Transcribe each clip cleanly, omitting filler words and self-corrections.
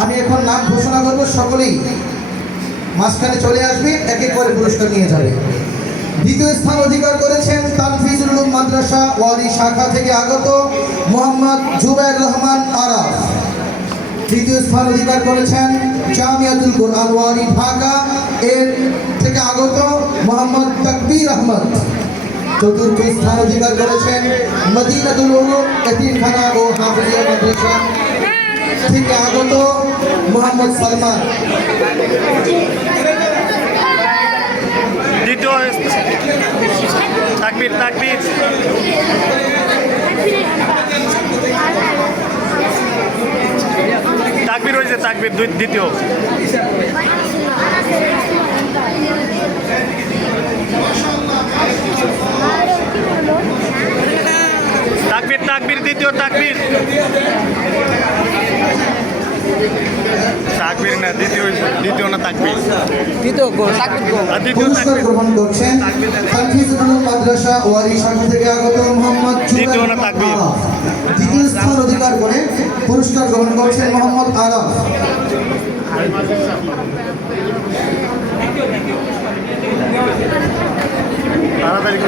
আমি এখন নাম ঘোষণা করব, সকলেই মাঝখানে চলে আসবে, এক এক করে পুরস্কার নিয়ে যাবে। দ্বিতীয় স্থান অধিকার করেছেন তানফিজুল উলুম মাদ্রাসা ওয়ারি শাখা থেকে আগত মোহাম্মদ জুবাইর রহমান আরাফ। তৃতীয় স্থান অধিকার করেছেন জামিয়াতুল কোরআন ওয়ারি ঢাকা এর থেকে আগত মোহাম্মদ তাকবীর আহমদ। চতুর্থ স্থান অধিকার করেছেন মদিনাতুল উলুম এতিমখানা ও হাফিজিয়া মাদ্রাসা থেকে আগত মোহাম্মদ সালমান। দ্বিতীয় তাকবীর তাকবীর তাকবীর হয়েছে, তাকবীর দ্বিতীয়। তাকবীর তাকবীর দ্বিতীয় তাকবীর তাকবীর না দ্বিতীয়, দ্বিতীয় না তাকবীর দ্বিতীয় পুরস্কার গ্রহণ করছেন তানফিজুল উলুম মাদ্রাসা ওয়ারি শাখা থেকে আগত মোহাম্মদ দ্বিতীয় না তাকবীর। দ্বিতীয় স্থান অধিকার করে পুরস্কার গ্রহণ করছেন মোহাম্মদ আরাফ। তাড়াতাড়ি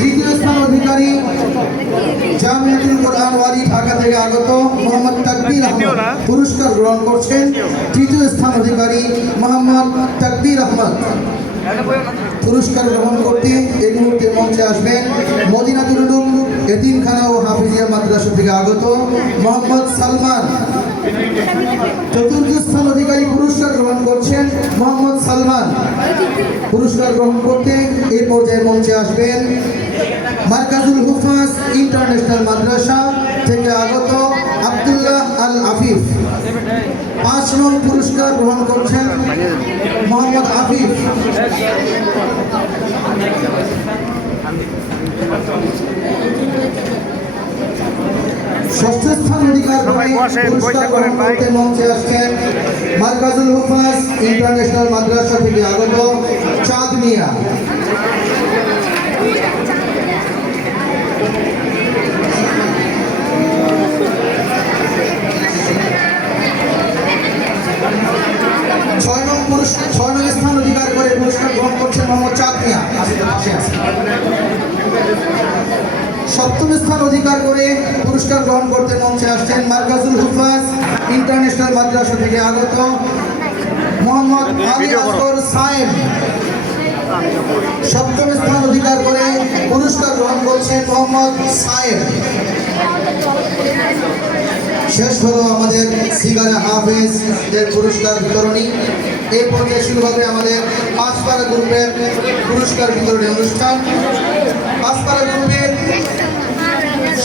তৃতীয় স্থান অধিকারী জামিয়াতুল কোরআন ওয়ারি ঢাকা থেকে আগত মোহাম্মদ তাকবীর আহমদ। পুরস্কার গ্রহণ করছেন তৃতীয় স্থান অধিকারী মোহাম্মদ তাকবীর আহমদ। পুরস্কার গ্রহণ করতে এই মুহূর্তে মঞ্চে আসবেন মদিনাতুল উলুম এতিমখানা ও হাফিজিয়া মাদ্রাসা থেকে আগত মোহাম্মদ সালমান। চতুর্থ স্থান অধিকারী পুরস্কার গ্রহণ করছেন মোহাম্মদ সালমান। পুরস্কার গ্রহণ করতে এই পর্যায়ে মঞ্চে আসবেন মার্কাজুল হুফাজ ইন্টারন্যাশনাল মাদ্রাসা থেকে আগত আব্দুল্লাহ আল আফিফ। ৫ নং পুরস্কার গ্রহণ করছেন মোহাম্মদ আফিফ। ষষ্ঠ স্থান অধিকার করে পুরস্কার গ্রহণ করতে মঞ্চে আসছেন মার্কাজুল হুফাজ ইন্টারন্যাশনাল মাদ্রাসা থেকে আগত চাঁদ মিয়া। ছয় নং স্থান অধিকার করে পুরস্কার গ্রহণ করছেন মোহাম্মদ চাঁদ মিয়া। সপ্তম স্থান অধিকার করে পুরস্কার গ্রহণ করতে মঞ্চে আসছেন মার্কাজুল হুফাজ ইন্টারন্যাশনাল মাদ্রাসা থেকে আগত মোহাম্মদ আলী আসগর সায়েম। সপ্তম স্থান অধিকার করে পুরস্কার গ্রহণ করছেন মোহাম্মদ সায়েম। শেষ হলো আমাদের সিগারে হাফেজ এর পুরস্কার বিতরণী। এই পর্যায়ে শুরু হবে আমাদের পাঁচপাড়া গ্রুপের পুরস্কার বিতরণী অনুষ্ঠান। পাঁচপাড়া গ্রুপের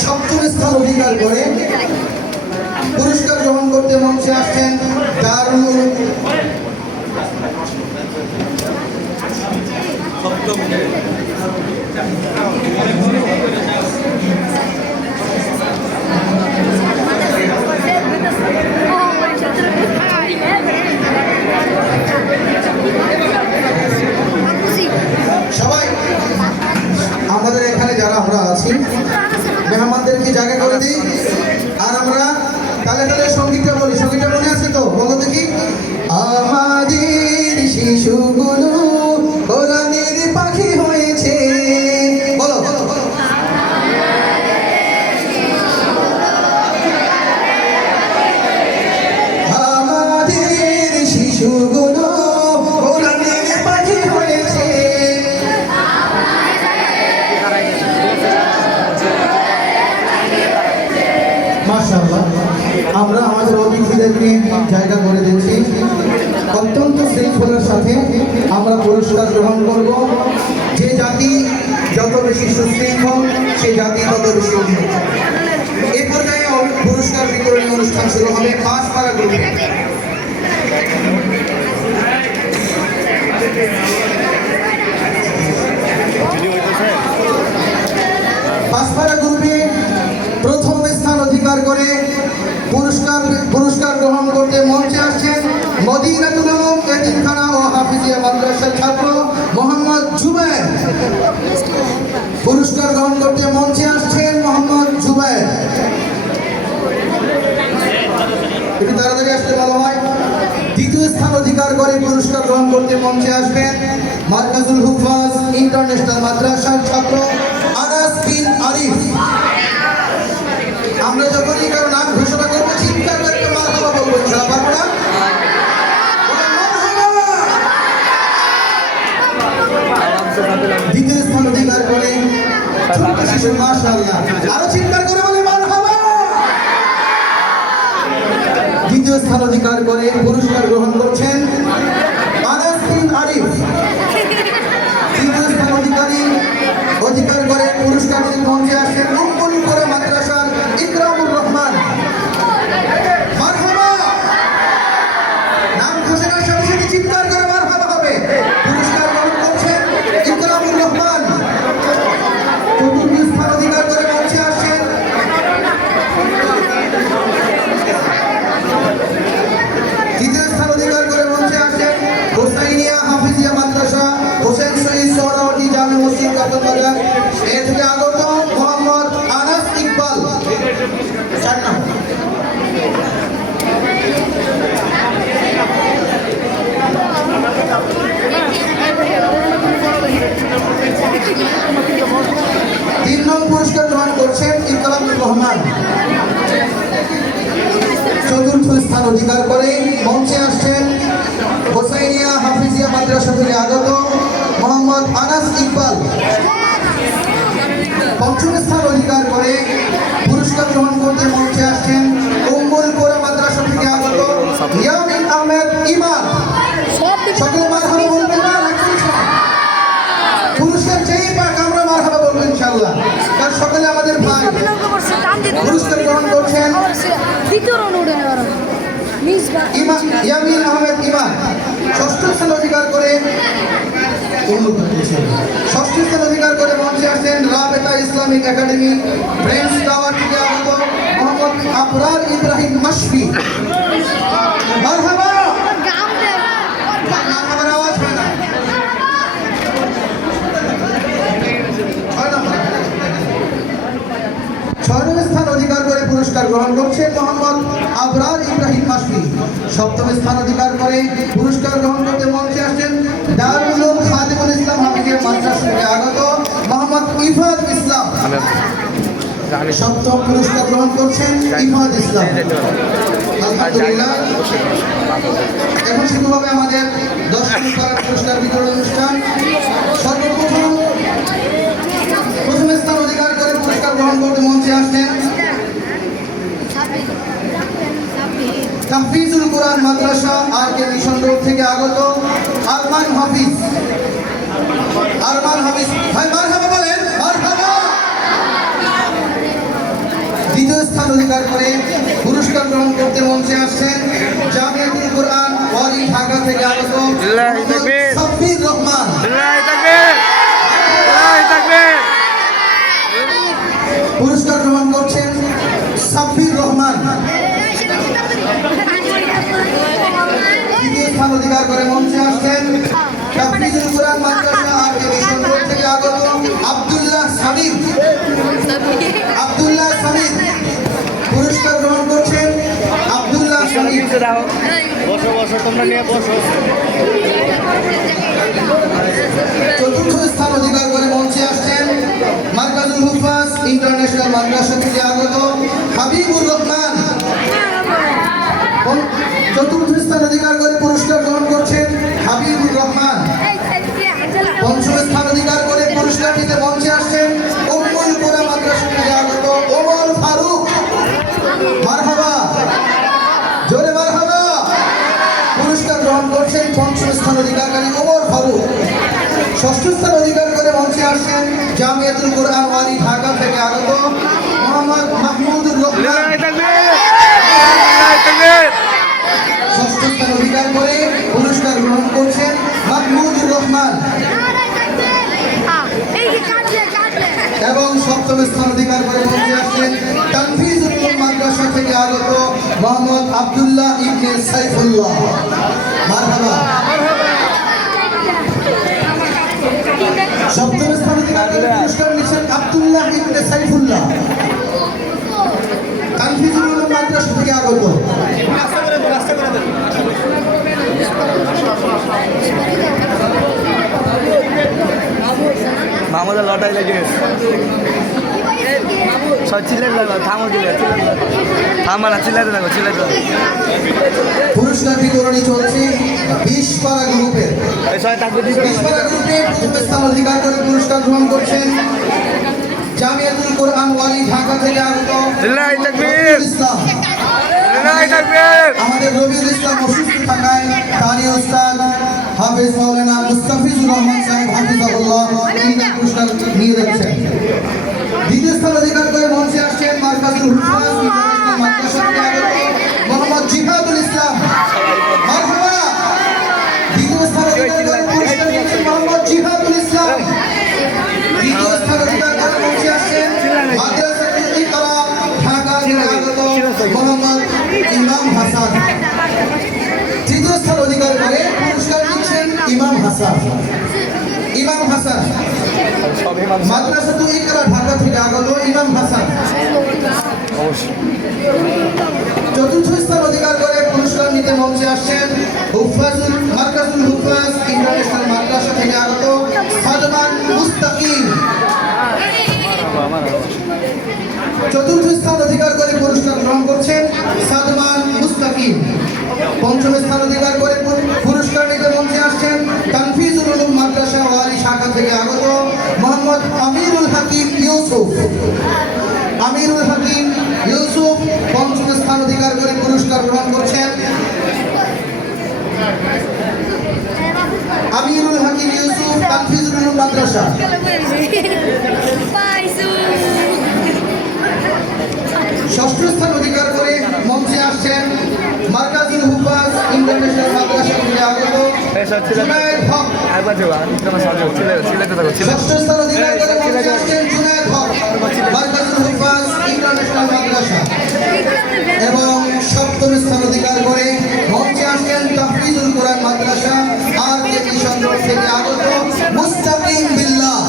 সপ্তম স্থান অধিকার করে পুরস্কার গ্রহণ করতে মঞ্চে আসছেন দারুল সবাই আমাদের এখানে যারা আমরা আছি মেহমানদেরকে জায়গা করে দিই, আর আমরা তালে তালে সঙ্গীতটা বলি। সঙ্গীতটা মনে আছে তো? বলো দেখি। আমাদের শিশুগুলো কোরআনের পাখি হয়েছে। বলো আমাদের শিশুগুলো কোরআনের পাখি হয়েছে। মাশাআল্লাহ, আমরা আমাদের অতিথিদেরকে জায়গা করে দিচ্ছি। অত্যন্ত শৃঙ্খলার সাথে আমরা পুরস্কার গ্রহণ করব। যে জাতি যত বেশি সুশৃঙ্খল সেই জাতি তত বেশি উন্নত। এই পর্যায়ে পুরস্কার বিতরণী অনুষ্ঠান শুরু হবে পাঁচপাড়া গ্রুপে। পাঁচপাড়া গ্রুপে প্রথম স্থান অধিকার করে পুরস্কার গ্রহণ করতে মঞ্চে আসছেন মদিনাতুল উলুম এতিমখানা ও হাফিজিয়া মাদ্রাসার ছাত্র মোহাম্মদ জুবায়ের। পুরস্কার গ্রহণ করতে মঞ্চে আসছেন মোহাম্মদ জুবায়ের। একটু তাড়াতাড়ি আসতে ভালো হয়। দ্বিতীয় স্থান অধিকার করে পুরস্কার গ্রহণ করতে মঞ্চে আসবেন মার্কাজুল হুফাজ ইন্টারন্যাশনাল মাদ্রাসার ছাত্র আনাস বিন আরিফ। আমরা যখনই কারো নাম ঘোষণা করবো চিৎকার করে মারহাবা বলবো, ইনশাআল্লাহ, পারবো না? দ্বিতীয় স্থান অধিকার করে ছোট্ট শিশু, মাশাআল্লাহ, আরো চিৎকার করে বলে মারহাবা। দ্বিতীয় স্থান অধিকার করে পুরস্কার গ্রহণ করছেন আনাস বিন আরিফ। তৃতীয় স্থান অধিকার করে পুরস্কার নিয়ে মঞ্চে আসেন উম্মুল কোরা মাদ্রাসার ইকরামুর রহমান। মারহাবা। নাম ঘোষণার সাথে সাথে চিৎকার করে মারহাবা হবে। পুরস্কার গ্রহণ করছেন ইকরামুর রহমান। চতুর্থ স্থান অধিকার করে মঞ্চে আসেন তৃতীয় স্থান অধিকার করে মঞ্চে আসেন হোসাইনিয়া হাফিজিয়া মাদ্রাসা হোসেন শহীদ সোহরাওয়ার্দী জামে মসজিদ কাতলবাজার এ থেকে আগত মোহাম্মদ আনাস ইকবাল। 4 নম্বর। তিন নম্বর পুরস্কার গ্রহণ করছেন ইকরামুর রহমান। চতুর্থ স্থান অধিকার করে মঞ্চে আসছেন হোসাইনিয়া হাফিজিয়া মাদ্রাসা থেকে আগত মোহাম্মদ আনাস ইকবাল। পঞ্চম স্থান অধিকার করে পুরস্কার গ্রহণ করতে মঞ্চে আসছেন উম্মুল কোরা মাদ্রাসা থেকে আগত ইয়ামিন আহমেদ ইমান। সকলে মারহাবা বলবেন না? পুরস্কার যেই পাক আমরা মারহাবা বলবো ইনশাআল্লাহ, কারণ সকলে আমাদের ভাই। পুরস্কার গ্রহণ করছেন ইয়ামিন আহমেদ ইমান। ষষ্ঠ স্থান অধিকার করে মঞ্চে আসেন Rabeta Islamic academy friends tower থেকে আগত মোহাম্মদ আবরার ইব্রাহিম মাশফি। মারহাবা। মারহাবার আওয়াজ হয় না। 6 নম্বর স্থান অধিকার করে পুরস্কার গ্রহণ করছেন মোহাম্মদ আবরার ইব্রাহিম মাশফি। সপ্তম স্থান অধিকার করে পুরস্কার গ্রহণ করতে মঞ্চে আসছেন দারুল উলুম খাদিমুল ইসলাম হাফিজিয়া মাদ্রাসা থেকে আগত মোহাম্মদ ইফাদ ইসলাম। সপ্তম পুরস্কার গ্রহণ করছেন ইফাদ ইসলাম। আলহামদুলিল্লাহ। এখন শুরু হবে আমাদের 10 নম্বর পুরস্কার বিতরণ অনুষ্ঠান। সর্বপ্রথম প্রথম স্থান অধিকার করে পুরস্কার গ্রহণ করতে মঞ্চে আসছেন তাহফিজুল কোরআন মাদ্রাসা আর কে মিশন রোড থেকে আগত আরমান হাফিজ। আরমান হাফিজ ভাই মারহাবা বলেন, মারহাবা। দ্বিতীয় স্থান অধিকার করে পুরস্কার গ্রহণ করতে মঞ্চে আসছেন জামিয়াতুল কোরআন ওয়ালি ঢাকা থেকে আগত সাব্বির রহমান। পুরস্কার গ্রহণ করছেন সাব্বির রহমান। তৃতীয় স্থান অধিকার করে মঞ্চে আসছেন তাহফিজুল কোরআন মাদ্রাসা আর কে মিশন রোড থেকে আগত আব্দুল্লাহ সামিদ। আব্দুল্লাহ সামিদ। পুরস্কার গ্রহণ করছেন আব্দুল্লাহ সামিদ। চতুর্থ স্থান অধিকার করে মঞ্চে আসছেন মার্কাজুল হুফাজ ইন্টারন্যাশনাল মাদ্রাসা থেকে আগত হাবিবুর রহমান। চতুর্থ স্থান অধিকার করে পুরস্কার গ্রহণ করছেন হাবিবুর রহমান। পঞ্চম স্থান অধিকার করে পুরস্কার নিতে মঞ্চে আসছেন উম্মুল কোরা মাদ্রাসা থেকে আগত ওমর ফারুক। মারহাবা, জোরে মারহাবা। পুরস্কার গ্রহণ করছেন পঞ্চম স্থান অধিকারী ওমর ফারুক। ষষ্ঠ স্থান অধিকার করে মঞ্চে আসছেন জামিয়াতুল কোরআন ওয়ালি ঢাকা থেকে আগত মোহাম্মদ মাহমুদুর রহমান। ষষ্ঠ স্থান অধিকার করে পুরস্কার গ্রহণ করছেন মাহমুদুর রহমান। এবং সপ্তম স্থান অধিকার করে মঞ্চে আসছেন তানফিজুল মাদ্রাসা থেকে আগত মোহাম্মদ আব্দুল্লাহ ইবনে সাইফুল্লাহ। মারহাবা। সপ্তম স্থান অধিকার করে পুরস্কার নিচ্ছেন আব্দুল্লাহ ইবনে সাইফুল্লাহ তানফিজুল মাদ্রাসা থেকে আগত। আমাদের লটাই লেগে গেছে সব চিল্লাতে লাগলো থামো দিলে থামা না চিল্লাতে লাগো চিল্লাতে পুরস্কার বিতরণী চলছে 20 পারা গ্রুপের। এই সবাই তাকে দিবে 20 পারা গ্রুপে প্রথম স্থান অধিকার করে পুরস্কার গ্রহণ করছেন জামিয়াতুল কোরআন ওয়ালি ঢাকা থেকে আগত লিল্লাহি তাকবীর রবিউল ইসলাম। লিল্লাহি তাকবীর আমাদের রবিউল ইসলাম অসুস্থ থাকায় তানি ওস্তাদ হাফেজ মাওলানা মুস্তাফিজুর রহমান সাহেব হাফিজাহুল্লাহ তিনি তার পুরস্কার নিয়ে যাচ্ছেন। দ্বিতীয় স্থান অধিকার করে মঞ্চে আসছেন মার্কাজুল হুফাজ ইন্টারন্যাশনাল মাদ্রাসা থেকে আগত মোহাম্মদ জিহাদুল ইসলাম। মারহাবা। দ্বিতীয় স্থান অধিকার করে পুরস্কার নিচ্ছেন মোহাম্মদ জিহাদুল ইসলাম। তৃতীয় স্থান অধিকার করে মঞ্চে আসছেন মাদ্রাসাতুল ইকরা ঢাকা থেকে আগত মোহাম্মদ ইমাম হাসান। তৃতীয় স্থান অধিকার করে পুরস্কার নিচ্ছেন ইমাম হাসান। ইমাম হাসান মাদ্রাসাতুল ইকরা ঢাকা থেকে আগত ইমাম হাসান। চতুর্থ স্থান অধিকার করে পুরস্কার নিতে মঞ্চে আসছেন হুফাজুল মার্কাজুল হুফাজ ইন্টারন্যাশনাল মাদ্রাসা থেকে আগত সাদমান মুস্তাকিম। চতুর্থ স্থান অধিকার করে পুরস্কার গ্রহণ করছেন সাদমান মুস্তাকিম। পঞ্চম স্থান অধিকার করে পুরস্কার নিতে মঞ্চে আসছেন তানফিজুল উলুম মাদ্রাসা ওয়ালি শাখা থেকে আগত মোহাম্মদ আমিরুল হাকিম ইউসুফ। আমিরুল হাকিম ইউসুফ পঞ্চম স্থান অধিকার করে পুরস্কার গ্রহণ করছেন। আমিরুল হাকিম ইউসুফ তানফিজুল উলুম মাদ্রাসা। ষষ্ঠ স্থান অধিকার করে মঞ্চে আসছেন মার্কাজুল হুফাজ ইন্টারন্যাশনাল মাদ্রাসা থেকে আগত জুনায়েদ হক। চিল্লাতে থাকো ষষ্ঠ স্থান অধিকার করে মঞ্চে আসছেন জুনায়েদ হক মার্কাজুল হুফাজ ইন্টারন্যাশনাল মাদ্রাসা। এবং সপ্তম স্থান অধিকার করে মঞ্চে আসছেন তাহফিজুল কোরআন মাদ্রাসা আর কে কিশোরগঞ্জ থেকে আগত মুস্তাকিম বিল্লাহ।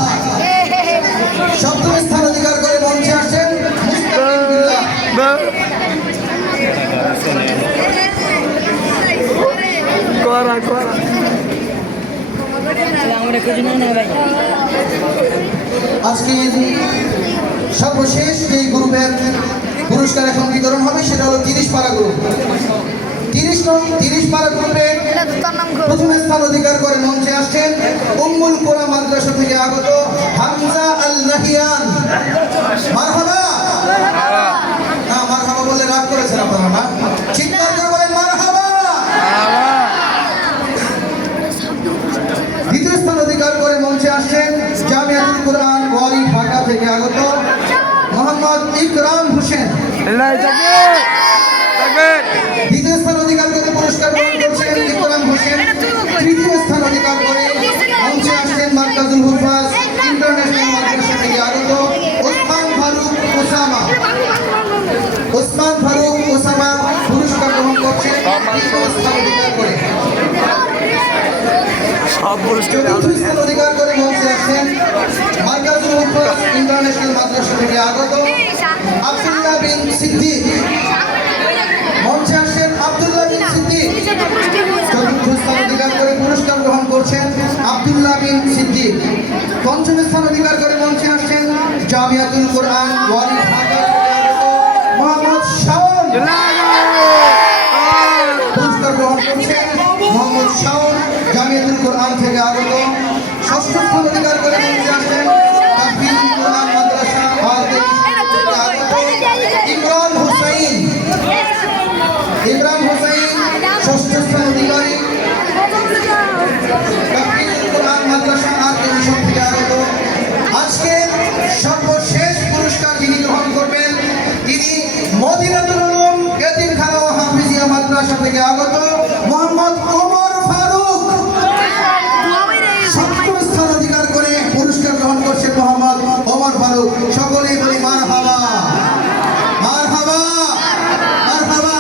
সপ্তম স্থান অধিকার করে মঞ্চে আসছেন মুস্তাকিম বিল্লাহ। করা করা আজকে সর্বশেষ যে গ্রুপের পুরস্কার এখন বিতরণ হবে সেটা হলো 30 পারা গ্রুপ। 30 পারা গ্রুপে প্রথম স্থান অধিকার করে মঞ্চে আসছেন উম্মুল কোরা মাদ্রাসা থেকে আগত হামজা আল নাহিয়ান। মারহাবা। না মারহাবা বলে রাগ করেছেন আপনারা না? চিৎকার করে বলেন মারহাবা। দ্বিতীয় স্থান অধিকার করে মঞ্চে আসছেন জামিয়াতুল কোরআন ওয়ালি ঢাকা থেকে আগত মোহাম্মদ ইকরাম হোসেন। লিল্লাহি তাকবীর তাকবীর দ্বিতীয় স্থান অধিকার করে পুরস্কার গ্রহণ করছেন ইকরাম হোসেন। তৃতীয় স্থান অধিকার করে মঞ্চে আসছেন মার্কাজুল হুফাজ ইন্টারন্যাশনাল মাদ্রাসা থেকে আগত ওসমান ফারুক ওসামা। ওসমান ফারুক ওসামা পুরস্কার গ্রহণ করছেন তৃতীয় স্থান অধিকার করে। সব পুরস্কার চতুর্থ স্থান অধিকার করে মঞ্চে আসছেন মার্কাজুল হুফাজ ইন্টারন্যাশনাল মাদ্রাসা থেকে আগত আব্দুল্লাহ বিন সিদ্দিক। মঞ্চে আসছেন আব্দুল্লাহ বিন সিদ্দিক। চতুর্থ স্থান অধিকার করে পুরস্কার গ্রহণ করছেন আব্দুল্লাহ বিন সিদ্দিক। পঞ্চম স্থান অধিকার করে মঞ্চে আসছেন জামিয়াতুল কোরআন ওয়ালি ঢাকা মোহাম্মদ শাওন। পুরস্কার গ্রহণ করছেন মোহাম্মদ শাওন জামিয়াতুল কোরআন থেকে আগত। ষষ্ঠ স্থান অধিকার করে মঞ্চে আসছেন তাহফিজুল কোরআন মাদ্রাসা আর কে ইমরান হুসাইন। ইমরান হুসাইন ষষ্ঠ স্থান অধিকারী তাহফিজুল কোরআন মাদ্রাসা আর কে মিশন থেকে আগত। আজকে সর্বশেষ পুরস্কার যিনি গ্রহণ করবেন তিনি মদিনাতুল উলুম এতিমখানা ও হাফিজিয়া মাদ্রাসা থেকে আগত মোহাম্মদ ওমর ফারুক। সপ্তম স্থান অধিকার করে পুরস্কার গ্রহণ করছেন মোহাম্মদ ওমর ফারুক। সকলেই বলি মারহাবা মারহাবা মারহাবা।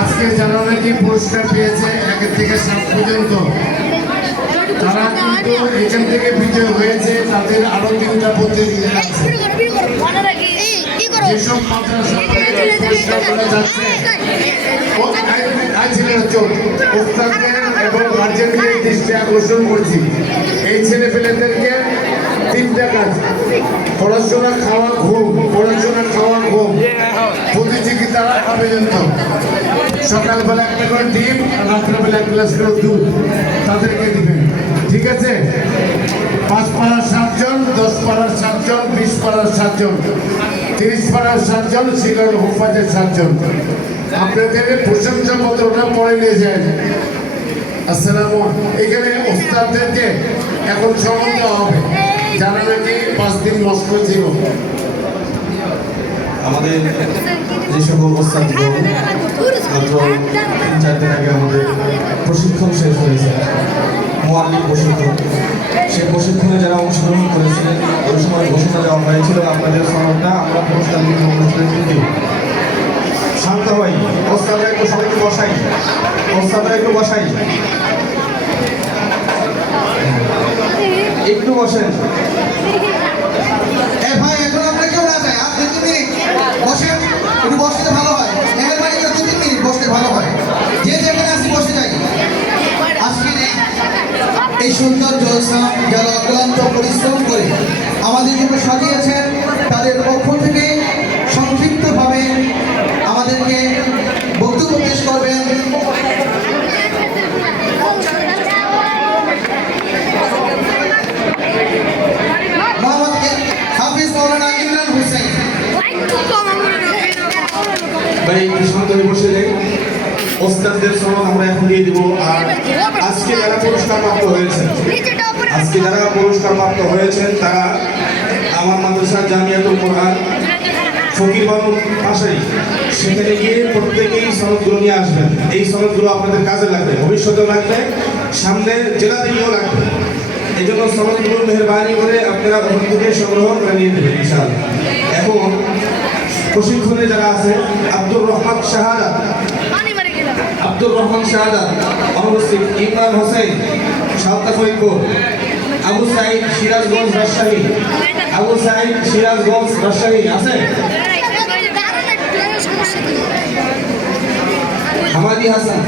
আজকে যারা অনেকে পুরস্কার পেয়েছে 1 থেকে 7 পর্যন্ত তারা কিন্তু এখান থেকে বিজয় হয়েছে, তাদের আরো 3টা প্রতিযোগিতা আছে। যেসব মাদ্রাসা পুরস্কার করা যাচ্ছে ওস্তাদদের এবং গার্জেনদের দৃষ্টি আকর্ষণ করছি। এই ছেলেপেলেদেরকে তিনটা কাজ: পড়াশোনা, খাওয়া, ঘুম। পড়াশোনা, খাওয়া, ঘুম প্রতিযোগিতা পর্যন্ত। সকালবেলা একটা করে ডিম, রাত্রেবেলা এক গ্লাস করে দুধ তাদেরকে দিবেন, ঠিক আছে? 5 পাড়ার 7 জন, 10 পাড়ার 7 জন, 20 পাড়ার 7 জন, 30 পাড়ার 7 জন, সিলেট হুফাজের 7 জন। আপনাদের প্রশংসা পত্রটা পড়ে নিয়ে যায়। আসসালামু এখানে ওস্তাদদেরকে এখন সম্মান দেওয়া হবে, যারা নাকি 5 দিন মস্কো ছিল। আমাদের যে সকল ওস্তাদগণ মাত্র 3-4 দিন আগে আমাদের প্রশিক্ষণ শেষ হয়েছে, মোয়াল্লিম প্রশিক্ষণ। সেই প্রশিক্ষণে যারা অংশগ্রহণ করেছিলেন ওই সময় ঘোষণা দেওয়া হয়েছিল আপনাদের সনদটা আমরা পুরস্কার বিতরণ অনুষ্ঠানে দিব। শান্ত হই, ওস্তাদরা একটু সবাইকে বসাই, ওস্তাদরা একটু বসাই, একটু বসেন। এ ভাই, এখন আমরা কেউ না যায়, আর 2-3 মিনিট বসেন, একটু বসতে ভালো হয়। মেহরবানি করে 2-3 মিনিট বসতে ভালো হয়। যে যেখানে আসি বসে যাই। আজকের এই সুন্দর জলসা যারা অক্লান্ত পরিশ্রম করে আমাদের জন্য সাজিয়েছেন, তাদের পক্ষ থেকে সংক্ষিপ্তভাবে আমাদেরকে বক্তব্য পেশ করবেন মোহাম্মদ হাফিজ মৌলানা ইমরান হোসেন। ভাই শান্ত হয়ে বসে যাই। ওস্তাদদের সনদ আমরা এখন দিয়ে দিব। আর আজকে যারা পুরস্কার প্রাপ্ত হয়েছেন তারা আমার মাদ্রাসা জামিয়াতুল কোরআন ফকির বাবুর পাশেই, সেখানে গিয়ে প্রত্যেকেই সনদগুলো নিয়ে আসবেন। এই সনদগুলো আপনাদের কাজে লাগবে, ভবিষ্যতেও লাগবে, সামনে জেলাতে গিয়েও লাগবে। এই জন্য সনদগুলো মেহরবানি করে আপনারা ওখান থেকে সংগ্রহ করে নিয়ে দেবেন ইনশাআল্লাহ। এখন প্রশিক্ষণে যারা আছে, আব্দুর রহমান শাহাদাত অনুপস্থিত, ইমরান হোসেন সাউথা ফরিদপুর, আবু সাইদ সিরাজগঞ্জ রাজশাহী, আছে? হামাদি হাসান।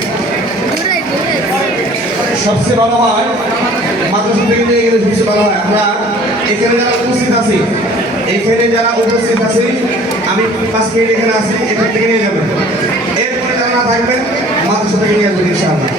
সবচেয়ে ভালো হয় মাদ্রাসা থেকে নিয়ে গেলে সবচেয়ে ভালো হয়। আমরা এখানে যারা উপস্থিত আছি আমি 5 মিনিট এখানে আছি, এখান থেকে নিয়ে যাবেন। এরপরে যারা না থাকবেন মাদ্রাসা থেকে নিয়ে আসবেন ইনশাআল্লাহ।